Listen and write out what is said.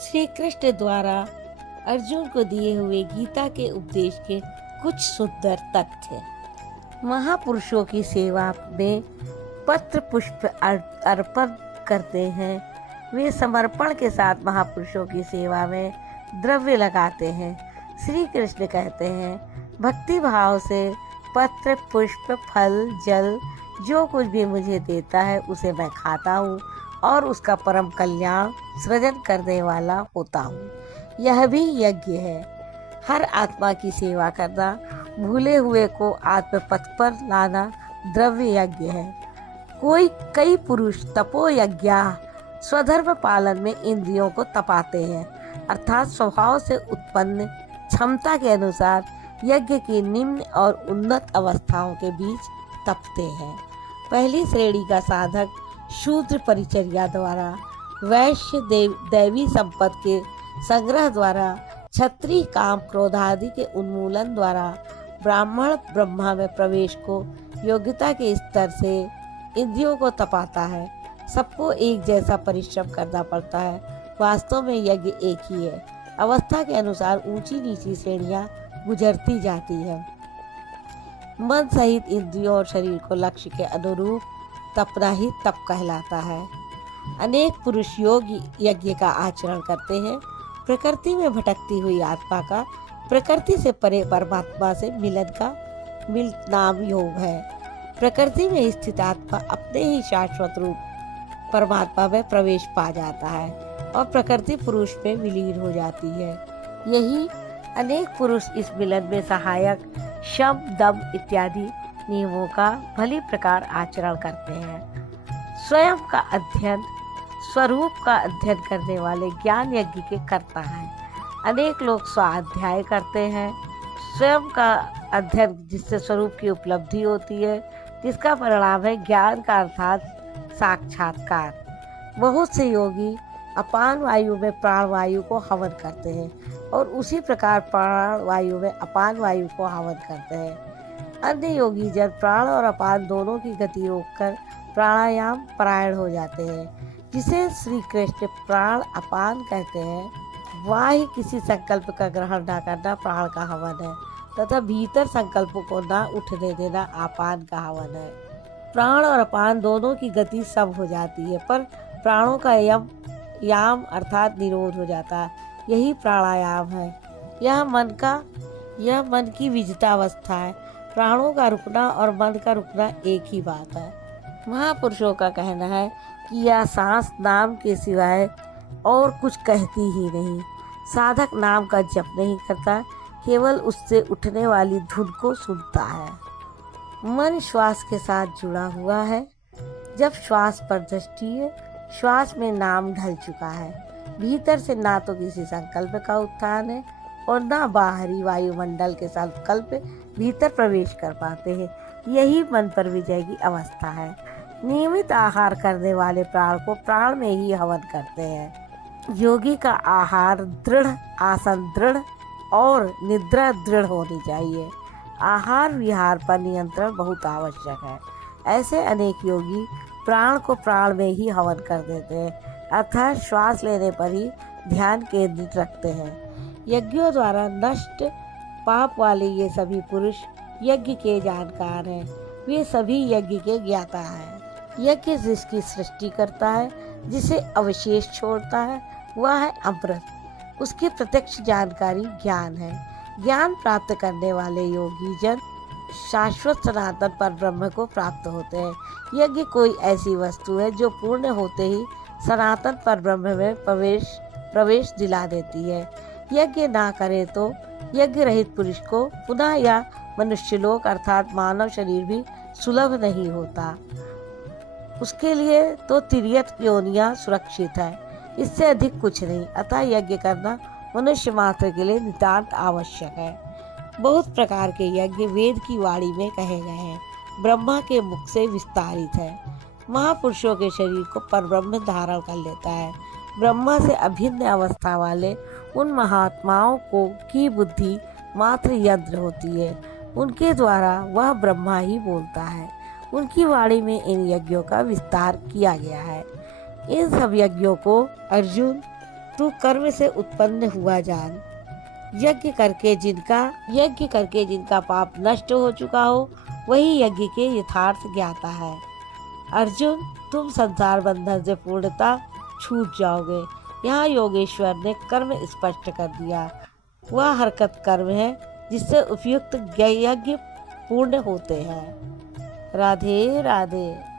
श्री कृष्ण द्वारा अर्जुन को दिए हुए गीता के उपदेश के कुछ सुंदर तथ्य। महापुरुषों की सेवा में पत्र पुष्प अर्पण करते हैं। वे समर्पण के साथ महापुरुषों की सेवा में द्रव्य लगाते हैं। श्री कृष्ण कहते हैं, भक्ति भाव से पत्र पुष्प फल जल जो कुछ भी मुझे देता है उसे मैं खाता हूँ और उसका परम कल्याण सृजन करने वाला होता हूँ। यह भी यज्ञ है। हर आत्मा की सेवा करना, भूले हुए को आत्मपथ पर लाना द्रव्य यज्ञ है। कई पुरुष तपो यज्ञ स्वधर्म पालन में इंद्रियों को तपाते हैं, अर्थात स्वभाव से उत्पन्न क्षमता के अनुसार यज्ञ की निम्न और उन्नत अवस्थाओं के बीच तपते हैं। पहली श्रेणी का साधक शूद्र परिचर्या द्वारा, वैश्य दैवी संपत्ति के संग्रह द्वारा, क्षत्रिय काम क्रोध आदि के उन्मूलन द्वारा, ब्राह्मण ब्रह्मा में प्रवेश को योग्यता के स्तर से इंद्रियों को तपाता है। सबको एक जैसा परिश्रम करना पड़ता है। वास्तव में यज्ञ एक ही है। अवस्था के अनुसार ऊंची नीची श्रेणियां गुजरती जाती है। मन सहित इंद्रियों और शरीर को लक्ष्य के अनुरूप तपना ही तप कहलाता है। अनेक पुरुष योग यज्ञ का आचरण करते हैं। प्रकृति में भटकती हुई आत्मा का प्रकृति से परे परमात्मा से मिलन का नाम योग है। प्रकृति में स्थित आत्मा अपने ही शाश्वत रूप परमात्मा में प्रवेश पा जाता है और प्रकृति पुरुष में विलीन हो जाती है। यही अनेक पुरुष इस मिलन में सहायक शम दम इत्यादि नियमों का भली प्रकार आचरण करते हैं। स्वयं का अध्ययन, स्वरूप का अध्ययन करने वाले ज्ञान यज्ञ के कर्ता हैं। अनेक लोग स्वाध्याय करते हैं। स्वयं का अध्ययन जिससे स्वरूप की उपलब्धि होती है, जिसका परिणाम है ज्ञान का अर्थात साक्षात्कार। बहुत से योगी अपान वायु में प्राण वायु को हवन करते हैं और उसी प्रकार प्राण वायु में अपान वायु को हवन करते हैं। अन्य योगी जन प्राण और अपान दोनों की गति रोककर प्राणायाम परायण हो जाते हैं, जिसे श्री कृष्ण प्राण अपान कहते हैं। बाह्य किसी संकल्प का ग्रहण न करना प्राण का हवन है तथा भीतर संकल्पों को न उठने देना अपान का हवन है। प्राण और अपान दोनों की गति सम हो जाती है, पर प्राणों का याम अर्थात निरोध हो जाता है। यही प्राणायाम है। यह मन की विजितावस्था है। प्राणों का रुकना और मन का रुकना एक ही बात है। महापुरुषों का कहना है कि यह सांस नाम के सिवाय और कुछ कहती ही नहीं। साधक नाम का जप नहीं करता, केवल उससे उठने वाली धुन को सुनता है। मन श्वास के साथ जुड़ा हुआ है। जब श्वास पर दृष्टि है, श्वास में नाम ढल चुका है। भीतर से ना तो किसी संकल्प का उत्थान है और ना बाहरी वायुमंडल के संकल्प भीतर प्रवेश कर पाते हैं। यही मन पर विजय की अवस्था है। नियमित आहार करने वाले प्राण को प्राण में ही हवन करते हैं। योगी का आहार दृढ़, आसन दृढ़ और निद्रा दृढ़ होनी चाहिए। आहार विहार पर नियंत्रण बहुत आवश्यक है। ऐसे अनेक योगी प्राण को प्राण में ही हवन कर देते हैं, अर्थात श्वास लेने पर ही ध्यान केंद्रित रखते हैं। यज्ञों द्वारा नष्ट पाप वाले ये सभी पुरुष यज्ञ के जानकार हैं। वे सभी यज्ञ के ज्ञाता हैं। यज्ञ जिसकी सृष्टि करता है, जिसे अवशेष छोड़ता है, वह है अमृत। उसकी प्रत्यक्ष जानकारी ज्ञान है। ज्ञान प्राप्त करने वाले योगी जन शाश्वत सनातन पर ब्रह्म को प्राप्त होते हैं। यज्ञ कोई ऐसी वस्तु है जो पूर्ण होते ही सनातन पर ब्रह्म में प्रवेश दिला देती है। यज्ञ ना करे तो यज्ञ रहित पुरुष को पुनः या मनुष्यलोक अर्थात मानव शरीर भी सुलभ नहीं होता। उसके लिए तो तिर्यक योनियां सुरक्षित है, इससे अधिक कुछ नहीं। अतः यज्ञ करना मनुष्य मात्र के लिए नितांत आवश्यक है। बहुत प्रकार के यज्ञ वेद की वाणी में कहे गए हैं, ब्रह्मा के मुख से विस्तारित है। महापुरुषों के शरीर को परब्रह्म धारण कर लेता है। ब्रह्मा से अभिन्न अवस्था वाले उन महात्माओं की बुद्धि मात्र यंत्र होती है। उनके द्वारा वह ब्रह्मा ही बोलता है। उनकी वाणी में इन यज्ञों का विस्तार किया गया है। इन सब यज्ञों को अर्जुन तू कर्म से उत्पन्न हुआ जान। यज्ञ करके जिनका पाप नष्ट हो चुका हो, वही यज्ञ के यथार्थ ज्ञाता है। अर्जुन, तुम संसार बंधन से पूर्णता छूट जाओगे। यहाँ योगेश्वर ने कर्म स्पष्ट कर दिया। वह हरकत कर्म है जिससे उपयुक्त यज्ञ पूर्ण होते हैं। राधे राधे।